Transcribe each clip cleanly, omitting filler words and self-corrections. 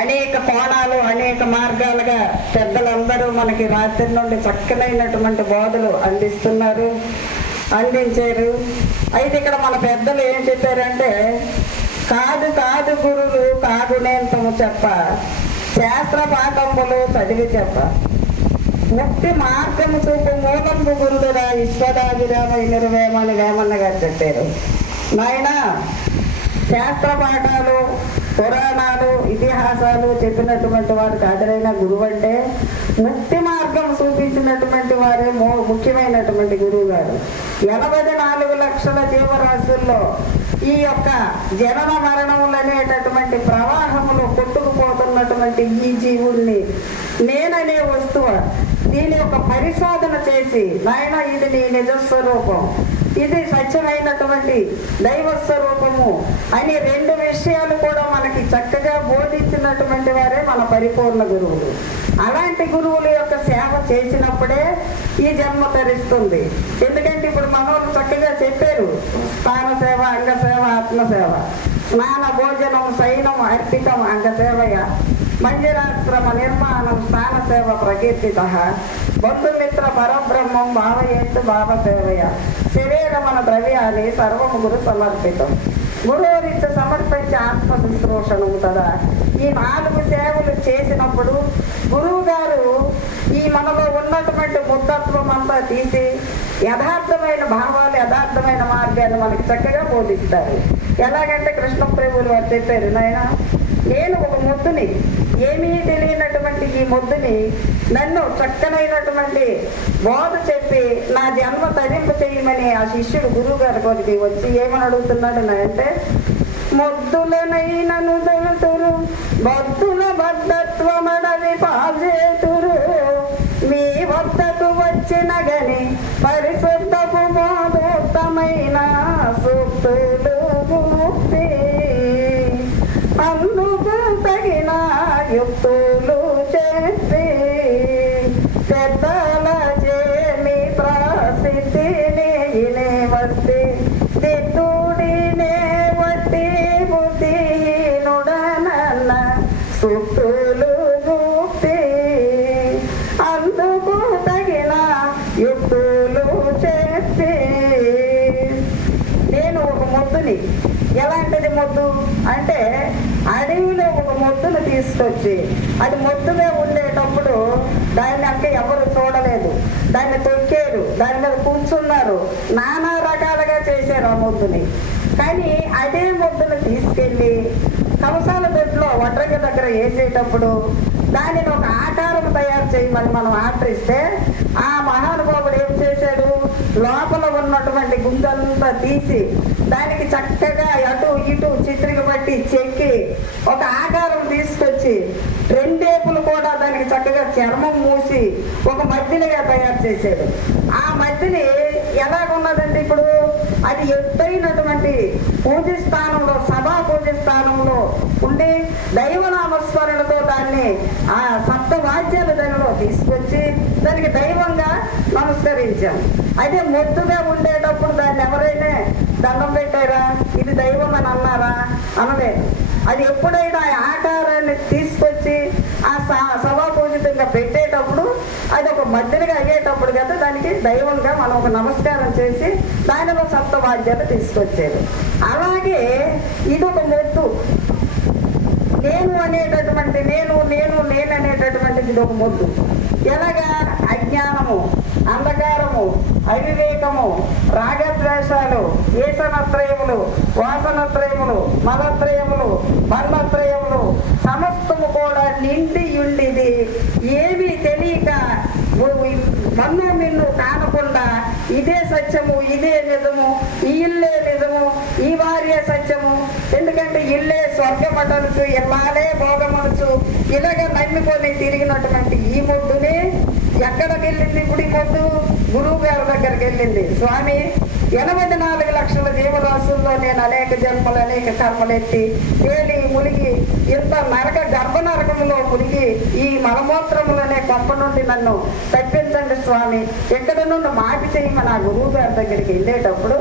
అనేక కోణాలు అనేక మార్గాలుగా పెద్దలందరూ మనకి రాత్రి నుండి చక్కనైనటువంటి బోధలు అందించారు. అయితే ఇక్కడ మన పెద్దలు ఏం చెప్పారంటే, కాదు కాదు గురులు కాగునేంతము చెప్ప, శాస్త్ర పాఠంబులు చదివి చెప్ప, ముక్తి మార్గము చూపు మూలంబు గురుడురా విశ్వదాభిరామ వేమని వేమన్న గారు చెప్పారు. నాయన శాస్త్ర పాఠాలు, పురాణాలు, ఇతిహాసాలు చెప్పినటువంటి వారికి హాజరైన గురువు అంటే ముక్తి మార్గం చూపించినటువంటి వారే ముఖ్యమైనటువంటి గురువు గారు. 84 లక్షల జీవరాశుల్లో ఈ యొక్క జనన మరణములు అనేటటువంటి ప్రవాహములు కొట్టుకుపోతున్నటువంటి ఈ జీవుల్ని నేననే వస్తువు దీని యొక్క పరిశోధన చేసి, నాయన ఇది నీ నిజస్వరూపం, ఇది సత్యమైనటువంటి దైవస్వరూపము అని 2 విషయాలు కూడా మనకి చక్కగా బోధించినటువంటి వారే మన పరిపూర్ణ గురువులు. అలాంటి గురువుల యొక్క సేవ చేసినప్పుడే ఈ జన్మ తరిస్తుంది. ఎందుకంటే ఇప్పుడు మనోళ్ళు చక్కగా చెప్పారు, స్థాన సేవ, అంగసేవ, ఆత్మసేవ, స్నాన భోజనం శయనం అర్పితం అంగసేవయ, మందిరాశ్రమ నిర్మాణం స్నాన సేవ ప్రకీర్తిత, బంధుమిత్ర పరబ్రహ్మం భావయేత్తు భావసేవయ, శరీరమన ద్రవ్యాన్ని సర్వము గురు సమర్పితం, గురువురిచ్చ సమర్పించే ఆత్మ శుశ్రూషణం కదా. ఈ 4 సేవలు చేసినప్పుడు గురువు గారు ఈ మనలో ఉన్నటువంటి బుద్ధత్వం అంతా తీసి యథార్థమైన భావాలు, యథార్థమైన మార్గాన్ని మనకి చక్కగా బోధిస్తారు. ఎలాగంటే కృష్ణ ప్రభువులు వారు చెప్పారు, నాయన నేను ఒక మొద్దుని, ఏమీ తెలియనటువంటి ఈ మొద్దుని నన్ను చక్కనైనటువంటి బోధ చెప్పి నా జన్మ తరింపు చేయమని ఆ శిష్యుడు గురువు గారి కొద్దికి వచ్చి ఏమని అడుగుతున్నాడు అంటే, మొద్దులనైనను తెలుతురు బద్దుల బద్ధత్వమడవి పాజేతురు, మీ వద్దకు వచ్చిన గని పరిశుద్ధపు మోదోత్తమైన సూక్తులు ముక్తి, అందుకు తగిన యుక్తులు చెప్పి పెద్దల చేమి ప్రసిద్ధిని ఇనే వస్తే దిద్దుడినే వట్టి బుద్ధిహీనుడనన్న సూక్తులు గుప్తి, అందుకు తగిన యుక్తులు చెప్పి. నేను ఒక మొద్దుని. ఎలాంటిది మొద్దు అంటే, అడవిలో ఒక మొద్దును తీసుకొచ్చి అది మొద్దుగా ఉండేటప్పుడు దాన్ని అంటే ఎవరు చూడలేదు, దాన్ని తొక్కారు, దాని మీద కూర్చున్నారు, నానా రకాలుగా చేశారు ఆ మొద్దుని. కానీ అదే మొద్దును తీసుకెళ్ళి కంసాల దొడ్లో వడ్రంగి దగ్గర వేసేటప్పుడు దానిని ఒక ఆకారం తయారు చేయమని మనం ఆర్డర్ ఇస్తే ఆ మహానుభావుడు ఏం చేశాడు, లోపల ఉన్నటువంటి గుండంతా తీసి దానికి చక్కగా అటు ఇటు చిత్రిక బట్టి చెక్కి ఒక ఆకారం తీసుకొచ్చి 2 వైపులు కూడా దానికి చక్కగా చర్మం మూసి ఒక మధ్యనిగా తయారు చేశాడు. ఆ మధ్యని ఎలాగున్నదంటే ఇప్పుడు అది ఎత్తైనటువంటి పూజ స్థానంలో, సభా పూజ స్థానంలో ఉండి దైవనామస్మరణతో దాన్ని ఆ సప్తవాద్యాలు దానిలో తీసుకొచ్చి దానికి దైవంగా నమస్కరించాం. అదే మొద్దుగా ఉండేటప్పుడు దాన్ని ఎవరైనా దండం పెట్టారా, ఇది దైవం అని అన్నారా? అనలేదు. అది ఎప్పుడైనా ఆకారాన్ని తీసుకొచ్చి ఆ సభాపూజితంగా పెట్టేటప్పుడు అది ఒక మధ్యగా అయ్యేటప్పుడు కదా దానికి దైవంగా మనం ఒక నమస్కారం చేసి దానిలో సప్తవాద్యాలు తీసుకొచ్చారు. అలాగే ఇది ఒక మొద్దు. నేను అనేటటువంటి నేను అనేటటువంటిది ఇది ఒక మొద్దు. ఎలాగా? అజ్ఞానము, అంధకారము, అవివేకము, రాగద్వేషాలు, ఏసనత్రయములు, వాసనత్రయములు, మలత్రయములు, బంధత్రయములు సమస్తము కూడా నిండి ఉండిది. ఏమీ తెలియక మన్ను మిన్ను కానకుండా ఇదే సత్యము, ఇదే నిజము, ఈ ఇల్లే నిజము, ఈ వారియే సత్యము, ఎందుకంటే ఇల్లే స్వర్గమటనుచు ఇల్లాలే భోగమనుచు ఇలాగ నమ్మికొని తిరిగినటువంటి ఈ మొద్దుని ఎక్కడికి వెళ్ళింది? ఇప్పుడు ఈ మొద్దు గురువు గారి దగ్గరికి వెళ్ళింది. స్వామి, 84 లక్షల జీవరాశుల్లో నేను అనేక జన్మలు అనేక కర్మలు ఎత్తి తేలి మునిగి ఇంత నరక గర్భ నరకంలో మునిగి ఈ మలమూత్రములనే కొంప నుండి నన్ను తప్పించండి స్వామి, ఎక్కడ నుండి మాపి చేయమని ఆ గురువు గారి దగ్గరికి వెళ్ళేటప్పుడు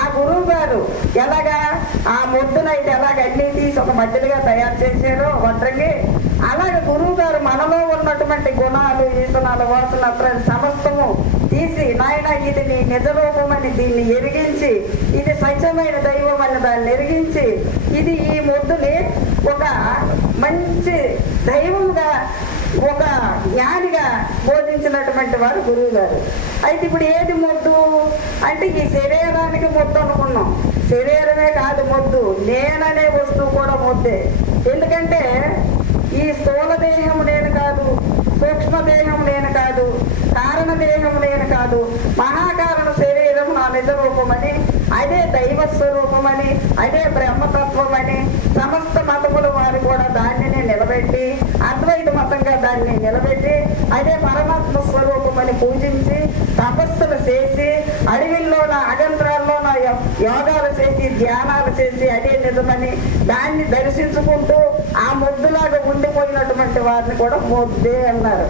ఆ గురువు గారు ఎలాగా ఆ ముద్దునైతే ఎలాగ అన్నీ తీసి ఒక మధ్యలుగా తయారు చేశారో వడ్రంగి, అలాగే గురువు గారు మనలో ఉన్నటువంటి గుణాలు, ఈసనాలు, వాసనలు సమస్తము తీసి నాయన ఇది నీ నిజ రూపమని దీన్ని ఎరిగించి, ఇది సత్యమైన దైవం అని దాన్ని ఎరిగించి, ఇది ఈ ముద్దుని ఒక మంచి దైవంగా ఒక జ్ఞానిగా బోధించినటువంటి వారు గురువు గారు. అయితే ఇప్పుడు ఏది మొద్దు అంటే ఈ శరీరానికి మొద్దు అనుకున్నాం. శరీరమే కాదు మొద్దు, నేననే వస్తువు కూడా మొద్దే. ఎందుకంటే ఈ స్థూల దేహం నేను కాదు, సూక్ష్మదేహం నేను కాదు, కారణ దేహం నేను కాదు, మహాకారణ శరీరం నా నిజ రూపమని, అదే దైవ స్వరూపమని, అదే బ్రహ్మతత్వమని సమస్త మతముల వారు కూడా దానిని నిలబెట్టి, అద్వైత మతంగా దాన్ని నిలబెట్టి, అదే పరమాత్మ స్వరూపమని పూజించి తపస్సులు చేసి, అడవిల్లోన అగంత్రాల్లోన యోగాలు చేసి, ధ్యానాలు చేసి అదే నిజమని దాన్ని దర్శించుకుంటూ ఆ ముద్దులాగా ఉండిపోయినటువంటి వారిని కూడా ముద్దే అన్నారు.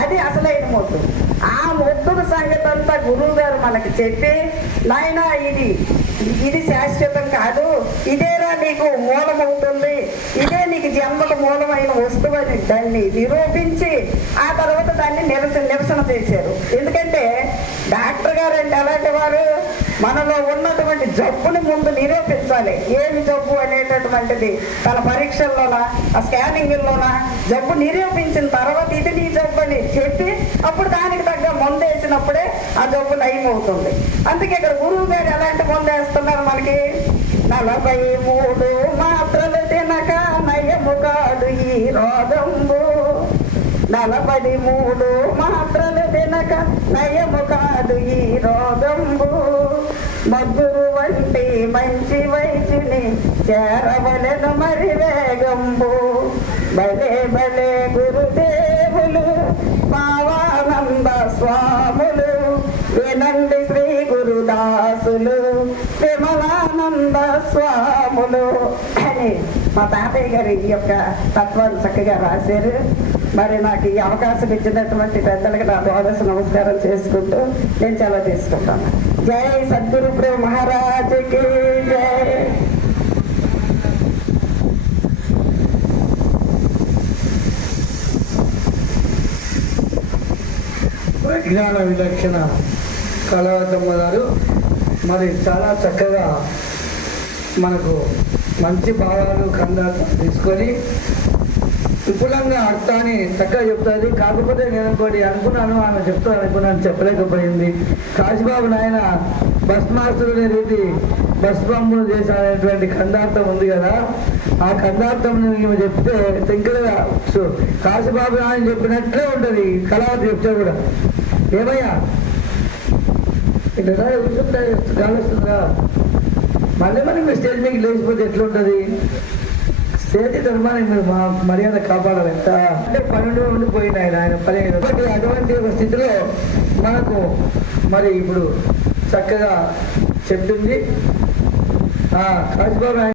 అది అసలైన ముద్దు. ఆ ముద్దుల సంగతి అంతా గురువు గారు మనకి చెప్పి, నాయన ఇది శాశ్వతం కాదు, ఇదేరా నీకు మూలమవుతుంది, ఇదే నీకు జన్మకు మూలమైన వస్తువు అని దాన్ని నిరూపించి ఆ తర్వాత దాన్ని నిరసన చేశారు. ఎందుకంటే డాక్టర్ గారు అంటే అలాంటి వారు మనలో ఉన్నటువంటి జబ్బుని ముందు నిరూపించాలి. ఏమి జబ్బు అనేటటువంటిది తన పరీక్షల్లోనా ఆ స్కానింగ్లోనా జబ్బు నిరూపించిన తర్వాత ఇది నీ జబ్బు అని చెప్పి అప్పుడు దానికి తగ్గ మందు వేసినప్పుడే ఆ జబ్బు నయం అవుతుంది. అందుకే ఇక్కడ గురువు గారు ఎలాంటి మందు వేస్తున్నారు మనకి, 43 మాత్రలు తినక నయము కాదు ఈ రోగంబు, 43 మాత్రలు తినక నయము కాదు ఈ రోగంబు, మగ్గురు వంటి మంచి వైద్యుని చేరవలెను మరి వేగంబు, భలే భలే గురుదేవులు పావానంద స్వాములు, వినండి శ్రీ గురుదాసులు విమలానంద స్వాములు అని మా తాతయ్య గారు ఈ యొక్క తత్వాన్ని చక్కగా రాశారు. మరి నాకు ఈ అవకాశం ఇచ్చినటువంటి పెద్దలకు నా ద్వాదశ నమస్కారం చేసుకుంటూ నేను సెలవు తీసుకుంటాను. జై సద్గురు ప్రభు మహారాజుకి జై. విజ్ఞాన విలక్షణ కళావతమ్మ గారు మరి చాలా చక్కగా మనకు మంచి భావాలు ఖండాలు తీసుకొని విపులంగా అర్థాన్ని చక్కగా చెప్తుంది. కాకపోతే నేను ఇంకోటి అనుకున్నాను, ఆమె చెప్తాను అనుకున్నాను, చెప్పలేకపోయింది. కాశీబాబు నాయన భస్మాసురుని రీతి భస్మంబులు చేశాననేటువంటి ఖండార్థం ఉంది కదా, ఆ ఖండార్థం ఈమె చెప్తే తింకలుగా కాశీబాబు నాయన చెప్పినట్లే ఉంటుంది. కళావతి చెప్తే కూడా ఏమయ్యా ఇట్లా కూర్చుంటాయి గాలి వస్తుందా, మళ్ళీ మీరు స్టేజ్ మీకు లేచిపోతే ఎట్లుంటుంది? స్టేజ్ ధర్మాన్ని మీరు మా మర్యాద కాపాడాలి. ఎంత అంటే 12 ఉండిపోయినాయి ఆయన 15. అటువంటి ఒక స్థితిలో మనకు మరి ఇప్పుడు చక్కగా చెప్తుంది కాశీబాబు.